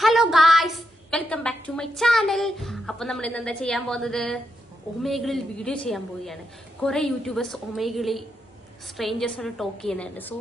Hello guys, welcome back to my channel. അപ്പൊ നമ്മൾ ഇന്ന് എന്താ ചെയ്യാൻ പോകുന്നത്? ഒമേഗിളിൽ വീഡിയോ ചെയ്യാൻ പോവുകയാണ്. കുറെ യൂട്യൂബേഴ്സ് ഒമേഗിളിൽ സ്ട്രേഞ്ചേഴ്സോട് ടോക്ക് ചെയ്യുന്നുണ്ട്. സോ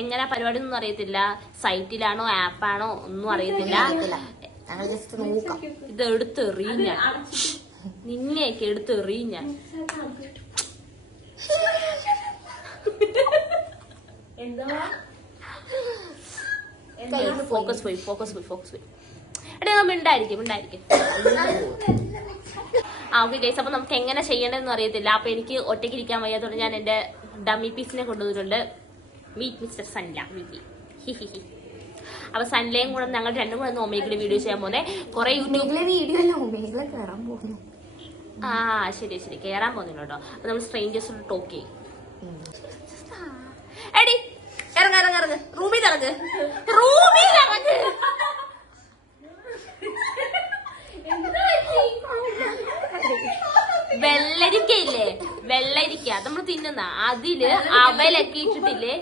എങ്ങനെ പരിപാടി ഒന്നും അറിയത്തില്ല. സൈറ്റിലാണോ ആപ്പാണോ ഒന്നും അറിയത്തില്ല. ഇത് എടുത്തെറിയും ഞാൻ, നിന്നെയൊക്കെ എടുത്തെറിയും ഞാൻ. ഫോക്കസ് പോയി. എടാ മിണ്ടായിരിക്കും. ഓക്കെ ഗൈസ്, അപ്പൊ നമുക്ക് എങ്ങനെ ചെയ്യണമെന്ന് അറിയത്തില്ല. അപ്പൊ എനിക്ക് ഒറ്റയ്ക്ക് ഇരിക്കാൻ വയ്യാത്തോണ്ട് ഞാൻ എന്റെ ഡമ്മി പീസിനെ കൊണ്ടുവന്നിട്ടുണ്ട്. മീറ്റ് മിസ്റ്റർ സൻല വീട്ടിൽ. അപ്പൊ സൻലയും കൂടെ ഞങ്ങൾ രണ്ടും കൂടെ ഒമേഗിളി വീഡിയോ ചെയ്യാൻ പോകുന്നേ. കുറെ യൂട്യൂബിലെ വീഡിയോ ശരി കേറാൻ പോകുന്നില്ല കേട്ടോ. അപ്പൊ നമ്മൾ സ്ട്രേഞ്ചേഴ്സിനോട് ടോക്ക് ചെയ്യും. എടി ഇറങ്ങ റൂമിൽ ഇറങ്ങ്. വെള്ളരിക്കയില്ലേ, വെള്ളരിക്ക നമ്മൾ തിന്നുന്ന, അതില് അവലൊക്കെ ഇട്ടിട്ടില്ലേ?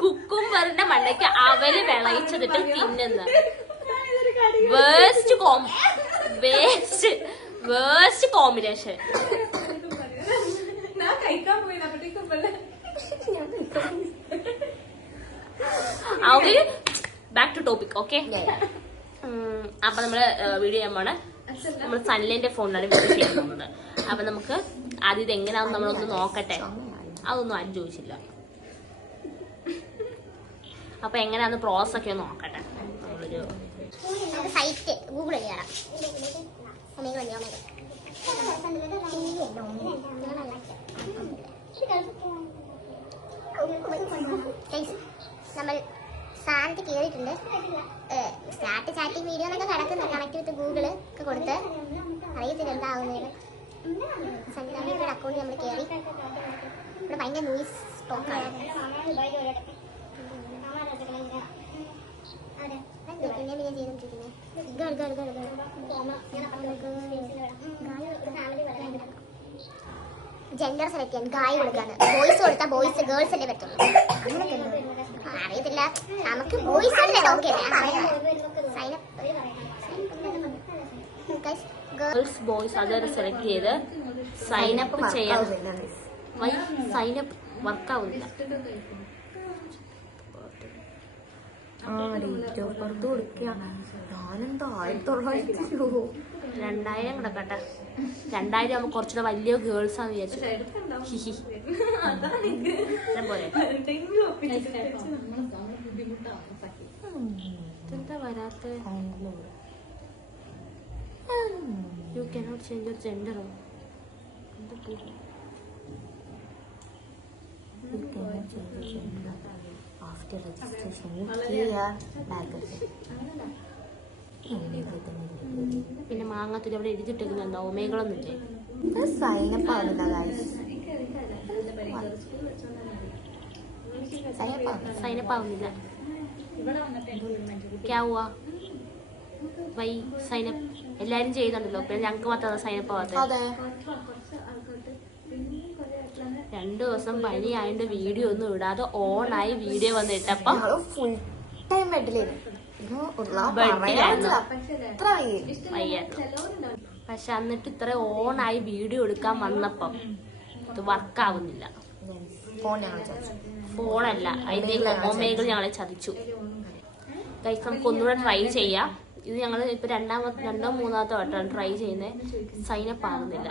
കുക്കുംബറിന്റെ മണ്ടയ്ക്ക് അവല് വിളയിച്ചതിട്ട് തിന്നുന്ന വേസ്റ്റ് കോമ്പിനേഷൻ. അവര് ബാക്ക് ടു ടോപ്പിക്. ഓക്കെ, അപ്പൊ നമ്മള് വീഡിയോ ചെയ്യാൻ പോണേ. നമ്മൾ സൻലേന്റെ ഫോണിലാണ് വീഡിയോ ചെയ്യാൻ പോകുന്നത്. അപ്പൊ നമുക്ക് ആദ്യം ഇത് എങ്ങനെയാണെന്ന് നമ്മളൊന്ന് നോക്കട്ടെ. അതൊന്നും ആരും ചോദിച്ചില്ല. അപ്പൊ എങ്ങനെയാന്ന് പ്രോസസ് ഒക്കെ നോക്കട്ടെ. നമ്മളൊരു സൈറ്റ് ഗൂഗിൾ ചെയ്യണം. നമ്മൾ സാധനത്തിൽ കയറിയിട്ടുണ്ട്. സ്റ്റാർട്ട് ചാറ്റിംഗ് വീഡിയോ എന്നൊക്കെ കിടക്കുന്ന കണക്ട് വിത്ത് ഗൂഗിള് ഒക്കെ കൊടുത്ത് അറിയത്തില്ല എന്താവുന്നതിന്. സഞ്ജയുടെ അക്കൗണ്ട് നമ്മൾ കയറി. ഇവിടെ ഭയങ്കര നോയിസ് സ്റ്റോക്കാണ്. പിന്നെ ചെയ്തോണ്ടിരിക്കുന്നത് ജെൻഡർ സെലക്ട് ചെയ്യാൻ ഗായ് കൊടുക്കാണ്. ബോയ്സ് കൊടുത്താൽ ബോയ്സ്, ഗേൾസ് അല്ലേ പറ്റുള്ളൂ. അറിയത്തില്ല, നമുക്ക് ബോയ്സ് അല്ലേ. ഓക്കെ, ഗേൾസ് ബോയ്സ് അതൊരു സെലക്ട് ചെയ്ത് സൈനപ്പ് ചെയ്യാൻ. സൈനപ്പ് വർക്കാവുന്നില്ല. 2000 കിടക്കട്ടെ. 2000 ആകുമ്പോ കുറച്ചുകൂടെ വലിയ ഗേൾസ് ആണെന്ന് വിചാരിച്ചു. പോലെ എന്താ വരാത്ത? യു കനോട്ട് ചേഞ്ച് യുവർ ജെൻഡറോ? After registration, clear baggage. പിന്നെ മാങ്ങാത്തൂര് അവിടെ എഴുതിയിട്ടേക്കുന്ന എന്താ? ഒമേഗിളൊന്നുമില്ലേ? സൈനപ്പ് ആവുന്നില്ല. ക്യാവുവാ വൈ സൈനപ്പ്? എല്ലാരും ചെയ്യുന്നുണ്ടല്ലോ, പിന്നെ ഞങ്ങൾക്ക് മാത്രം സൈനപ്പ് ആവാത്ത. 2 ദിവസം പനി ആയതുകൊണ്ട് വീഡിയോ ഒന്നും ഇടാതെ ഓണായി വീഡിയോ വന്നിട്ടപ്പം ഫുൾ ടൈം ബെഡിലായിരുന്നു. പക്ഷെ എന്നിട്ട് ഇത്ര ഓണായി വീഡിയോ എടുക്കാൻ വന്നപ്പം ഇത് വർക്കാവുന്നില്ല. ഫോണല്ല, അതിന്റെ ഒമേഗിൾ ഞങ്ങളെ ചതിച്ചു. ഗൈസ്, നമുക്ക് ഒന്നുകൂടെ ട്രൈ ചെയ്യാം. ഇത് ഞങ്ങൾ ഇപ്പൊ രണ്ടോ മൂന്നാമത്തെ വട്ടമാണ് ട്രൈ ചെയ്യുന്നത്. സൈനപ്പ് ആകുന്നില്ല.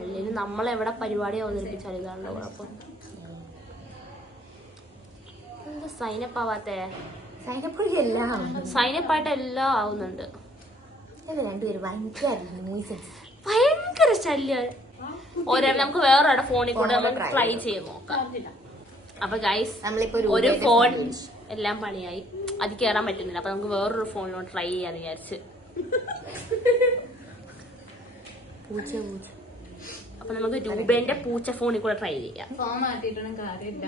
അല്ലെങ്കിൽ നമ്മളെവിടെ പരിപാടി അവതരിപ്പിച്ചാൽ ഇതാണല്ലോ കുഴപ്പം. എന്താ സൈനപ്പ് ആവാത്തേ? സൈനപ്പായിട്ട് എല്ലാം ആവുന്നുണ്ട്. ഭയങ്കര ശല്യം. നമുക്ക് വേറെ ഫോണിൽ കൂടെ നമ്മൾ ട്രൈ ചെയ്ത് നോക്കാം. അപ്പൊ ഗൈസ്, ഒരു ഫോൺ എല്ലാം പണിയായി, അത് കയറാൻ പറ്റുന്നില്ല. അപ്പൊ നമുക്ക് വേറൊരു ഫോണിലോട്ട് ട്രൈ ചെയ്യാന്ന് വിചാരിച്ച്. പൂച്ച അപ്പൊ നമുക്ക് രൂപേന്റെ പൂച്ച ഫോണിൽ കൂടെ ട്രൈ ചെയ്യാം. ഫോൺ മാറ്റിയിട്ടൊന്നും കാര്യമില്ല.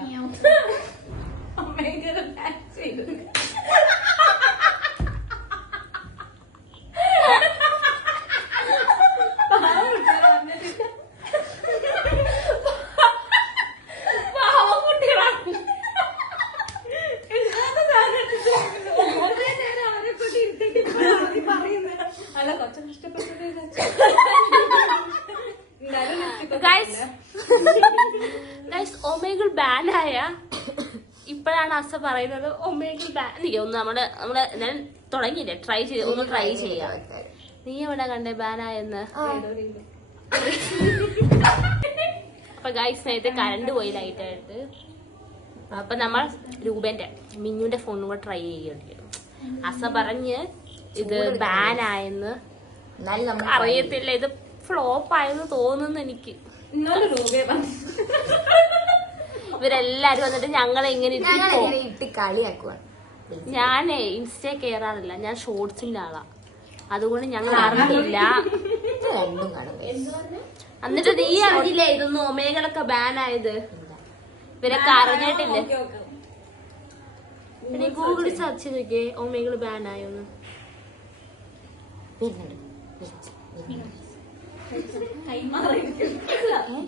ഒമേഗിൾ ബാനായ ഇപ്പോഴാണ് അസ പറയുന്നത് ഒമേഗിൾ ബാൻ. നമ്മള് ഞാൻ തുടങ്ങിയില്ലേ, ട്രൈ ചെയ്യാം. നീ എവിടെ കണ്ടേ ബാനായെന്ന്? അപ്പൊ ഗൈസ് നേരത്തെ കറണ്ട് പോയി ലൈറ്റായിട്ട്. അപ്പൊ നമ്മൾ രൂപേന്റെ മിന്നുന്റെ ഫോണും കൂടെ ട്രൈ ചെയ്യേണ്ടി വരും. അസ പറഞ്ഞ് ഇത് ബാനായെന്ന്. അറിയത്തില്ല, ഇത് ഫ്ലോപ്പ് ആയെന്ന് തോന്നുന്നു എനിക്ക്. ഇവരെല്ലാരും വന്നിട്ട് ഞങ്ങളെ ഇങ്ങനെ ഇട്ട് കളിയാക്കുവാണ്. ഞാനേ ഇൻസ്റ്റേ കേറാറില്ല, ഞാൻ ഷോർട്സിന്റെ ആളാ. അതുകൊണ്ട് ഞങ്ങൾ അറിഞ്ഞില്ല. എന്നിട്ട് നീ അറിഞ്ഞില്ലേ ഇതൊന്നും ഒമേഗളൊക്കെ ബാനായത്? ഇവരൊക്കെ അറിഞ്ഞിട്ടില്ലേ? പിന്നെ ഗൂഗിളിൽ സെർച്ച് ചെയ്തേ ഒമേഗൾ ബാനായോന്ന്.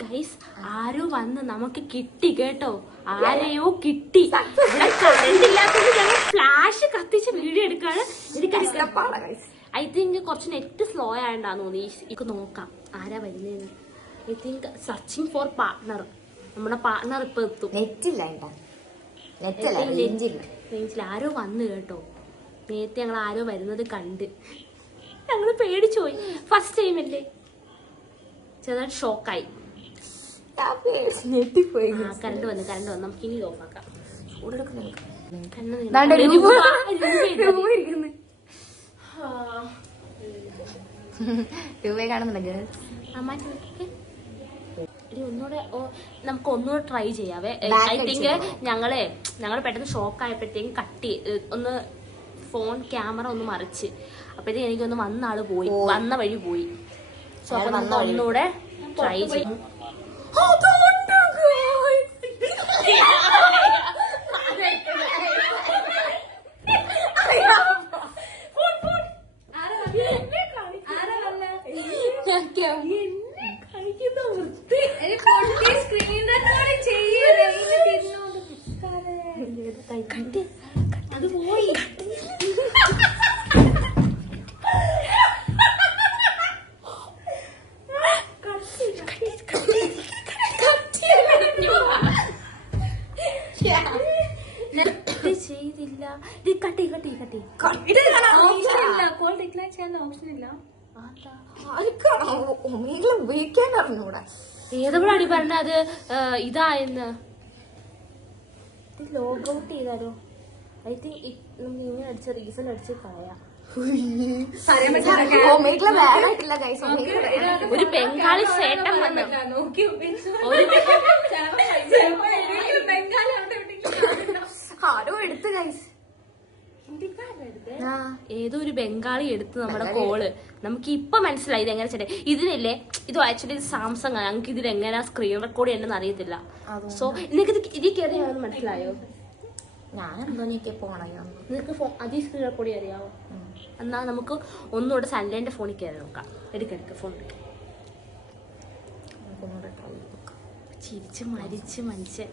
ഗൈസ് ആരോ വന്ന് നമുക്ക് കിട്ടി കേട്ടോ, ആരെയോ കിട്ടി. കറണ്ടില്ലാത്തത് ഞങ്ങൾ ഫ്ലാഷ് കത്തിച്ച് വീഡിയോ എടുക്കാണ്. ഐ തിങ്ക് കുറച്ച് നെറ്റ് സ്ലോ ആയണ്ടാന്ന് തോന്നി. ഇക്ക് നോക്കാം ആരാ വരുന്നേന്ന്. I think searching for partner. നമ്മുടെ പാർട്ട്ണർ ഇപ്പൊ എത്തും. റേഞ്ചിൽ ആരോ വന്ന് കേട്ടോ. നേരത്തെ ഞങ്ങൾ ആരോ വരുന്നത് കണ്ട് ഞങ്ങള് പേടിച്ചു പോയി. ഫസ്റ്റ് ടൈം അല്ലേ, ചെറുതായിട്ട് ഷോക്കായി. കറണ്ട് വന്നു നമുക്ക് ഇനി ഓഫാക്കാം. ഒന്നുകൂടെ നമുക്ക് ഒന്നുകൂടെ ട്രൈ ചെയ്യാവേ. ഐ തിങ്ക് ഞങ്ങള് പെട്ടെന്ന് ഷോക്ക് ആയപ്പോഴത്തേക്കും ഒന്ന് ഫോൺ ക്യാമറ ഒന്ന് മറിച്ച്, അപ്പോഴത്തേക്ക് എനിക്കൊന്ന് വന്ന വഴി പോയി. സോ അപ്പൊ നമ്മൾ ഒന്നുകൂടെ ട്രൈ ചെയ്യും. അത് പോയി. ചെയ്തില്ല. ഉപയോഗിക്കാൻ അറിഞ്ഞൂടാ. ഏതോടാണ് പറഞ്ഞത് ഇതായെന്ന്. ലോഗ് ഔട്ട് ചെയ്താലോ? ഐ തിങ്ക് ഇങ്ങനെ അടിച്ച റീസൺ അടിച്ച് കളയാം. ഒരു ബംഗാളി ചേട്ടൻ വന്നു. ആരോ എടുത്ത് ഗൈസ്, ഏതോ ഒരു ബംഗാളി എടുത്ത് നമ്മുടെ കോള്. നമുക്ക് ഇപ്പൊ മനസ്സിലായി ഇത് എങ്ങനെ ചേട്ടൻ. ഇതിനില്ലേ, ഇത് ആക്ച്വലി ഇത് സാംസങ് ആണ്. ഞങ്ങൾക്ക് ഇതിൽ എങ്ങനെ സ്ക്രീൻ റെക്കോർഡ് ചെയ്യണമെന്ന് അറിയത്തില്ല. സോ നിനക്ക് ഇതിൽ കയറിയാണെന്ന് മനസ്സിലായോ? നിനക്ക് അതീ സ്ക്രീൻ റെക്കോർഡ് അറിയാവോ? എന്നാ നമുക്ക് ഒന്നുകൂടെ സൺലൈന്റെ ഫോണിൽ കയറി നോക്കാം. എടുക്ക ഫോൺ ചിരിച്ച് മരിച്ച് മനുഷ്യൻ.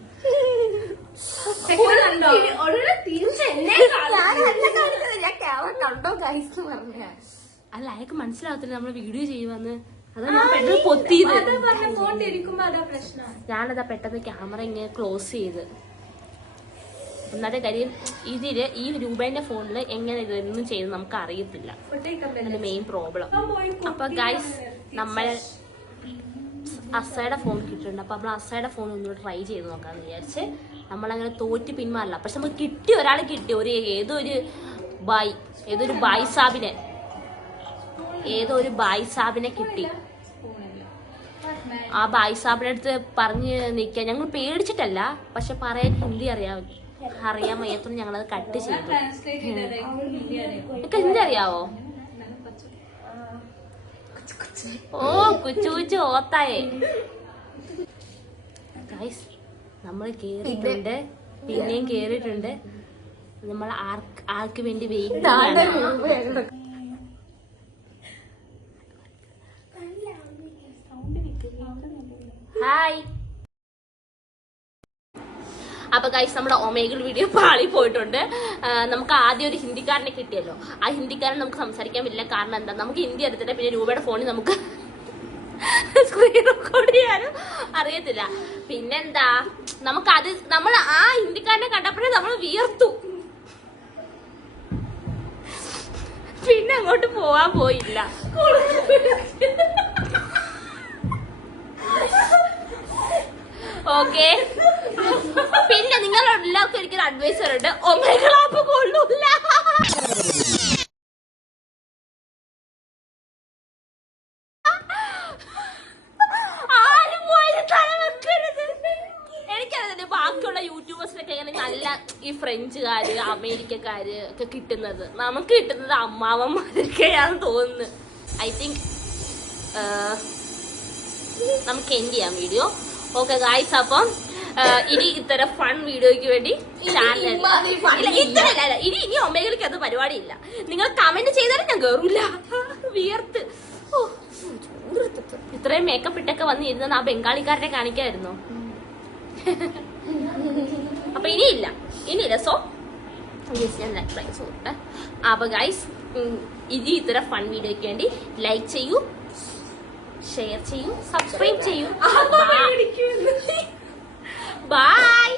അല്ല, അയാൾക്ക് മനസ്സിലാവത്തില്ല നമ്മള് വീഡിയോ ചെയ്യുവന്ന്. അതാ ഞാൻ പെട്ടെന്ന് പൊത്തിയത്. ഞാനതാ പെട്ടെന്ന് ക്യാമറ ഇങ്ങനെ ക്ലോസ് ചെയ്ത്. ഒന്നാമത്തെ കാര്യം ഇതില് ഈ രൂപേന്റെ ഫോണില് എങ്ങനെ ഇതൊന്നും ചെയ്ത് നമുക്ക് അറിയത്തില്ല. അതിന്റെ മെയിൻ പ്രോബ്ലം. അപ്പൊ ഗൈസ് നമ്മൾ അസയുടെ ഫോൺ കിട്ടിയിട്ടുണ്ട്. അപ്പൊ നമ്മൾ അസയുടെ ഫോൺ ഒന്നുകൂടെ ട്രൈ ചെയ്ത് നോക്കാന്ന് വിചാരിച്ച് നമ്മളങ്ങനെ തോറ്റ് പിന്മാറില്ല. പക്ഷെ നമുക്ക് കിട്ടി, ഒരാളെ കിട്ടി. ഏതോ ഒരു ബായ് സാബിനെ കിട്ടി. ആ ബായ് സാബിന്റെ അടുത്ത് പറഞ്ഞ് നിൽക്കാൻ ഞങ്ങൾ പേടിച്ചിട്ടല്ല, പക്ഷെ പറയാൻ ഹിന്ദി അറിയാൻ വയ്യത്തോണ്ട് ഞങ്ങളത് കട്ട് ചെയ്തു. നിനക്ക് ഹിന്ദി അറിയാവോ? ഓ കുച്ചു കുച്ചു ഓത്തായേ. ഗൈസ് നമ്മൾ കേറിയിട്ടുണ്ട്, പിന്നെയും കേറിയിട്ടുണ്ട്. നമ്മൾ ആർക്ക് വേണ്ടി വെയിറ്റ് ഹായ്. അപ്പൊ ഗൈസ് നമ്മുടെ ഒമേഗിൾ വീഡിയോ പാളി പോയിട്ടുണ്ട്. നമുക്ക് ആദ്യം ഒരു ഹിന്ദിക്കാരനെ കിട്ടിയല്ലോ. ആ ഹിന്ദിക്കാരൻ നമുക്ക് സംസാരിക്കാൻ പറ്റില്ല. കാരണം എന്താ, നമുക്ക് ഹിന്ദി അറിയത്തില്ല. പിന്നെ രൂപയുടെ ഫോണിൽ നമുക്ക് സ്ക്രീൻ റെക്കോർഡ് ചെയ്യാനും അറിയത്തില്ല. പിന്നെന്താ, നമുക്കത് നമ്മൾ ആ ഹിന്ദിക്കാരനെ കണ്ടപ്പോഴേ നമ്മൾ വിയർത്തു. പിന്നെ അങ്ങോട്ട് പോവാൻ പോയില്ല. ഓക്കെ, പിന്നെ നിങ്ങളെല്ലാവർക്കും എനിക്കൊരു അഡ്വൈസ് ഉണ്ട്. ഒമേഗിൾ ആപ്പ് കൊള്ളൂല്ല. ആരും പോയി തല വെക്കരുത്. എനിക്കറിയാം ബാക്കിയുള്ള യൂട്യൂബേഴ്സിനൊക്കെ ഇങ്ങനെ നല്ല ഈ ഫ്രഞ്ചുകാര് അമേരിക്കക്കാര് ഒക്കെ കിട്ടുന്നത്. നമുക്ക് കിട്ടുന്നത് അമ്മാവന്മാരൊക്കെയാണെന്ന് തോന്നുന്നു. ഐ തിങ്ക് നമുക്ക് എൻഡ് ചെയ്യാം വീഡിയോ. ഓക്കെ ഗായ്സ്, അപ്പം ഇനി ഇത്തരം ഫൺ വീഡിയോയ്ക്ക് വേണ്ടി ഇനി ഒമേഗിലേക്ക് അത് പരിപാടിയില്ല. നിങ്ങൾ കമന്റ് ചെയ്താലും ഞാൻ കേറൂല. വിയർത്ത് ഇത്രയും മേക്കപ്പ് ഇട്ടൊക്കെ വന്നിരുന്ന ആ ബംഗാളിക്കാരനെ കാണിക്കായിരുന്നോ? അപ്പൊ ഇനിയില്ല. സോ ഞാൻ അപ്പൊ ഗൈസ്, ഇനി ഇത്തരം ഫൺ വീഡിയോയ്ക്ക് വേണ്ടി ലൈക്ക് ചെയ്യൂ, ഷെയർ ചെയ്യൂ, സബ്സ്ക്രൈബ് ചെയ്യൂ. ബൈ.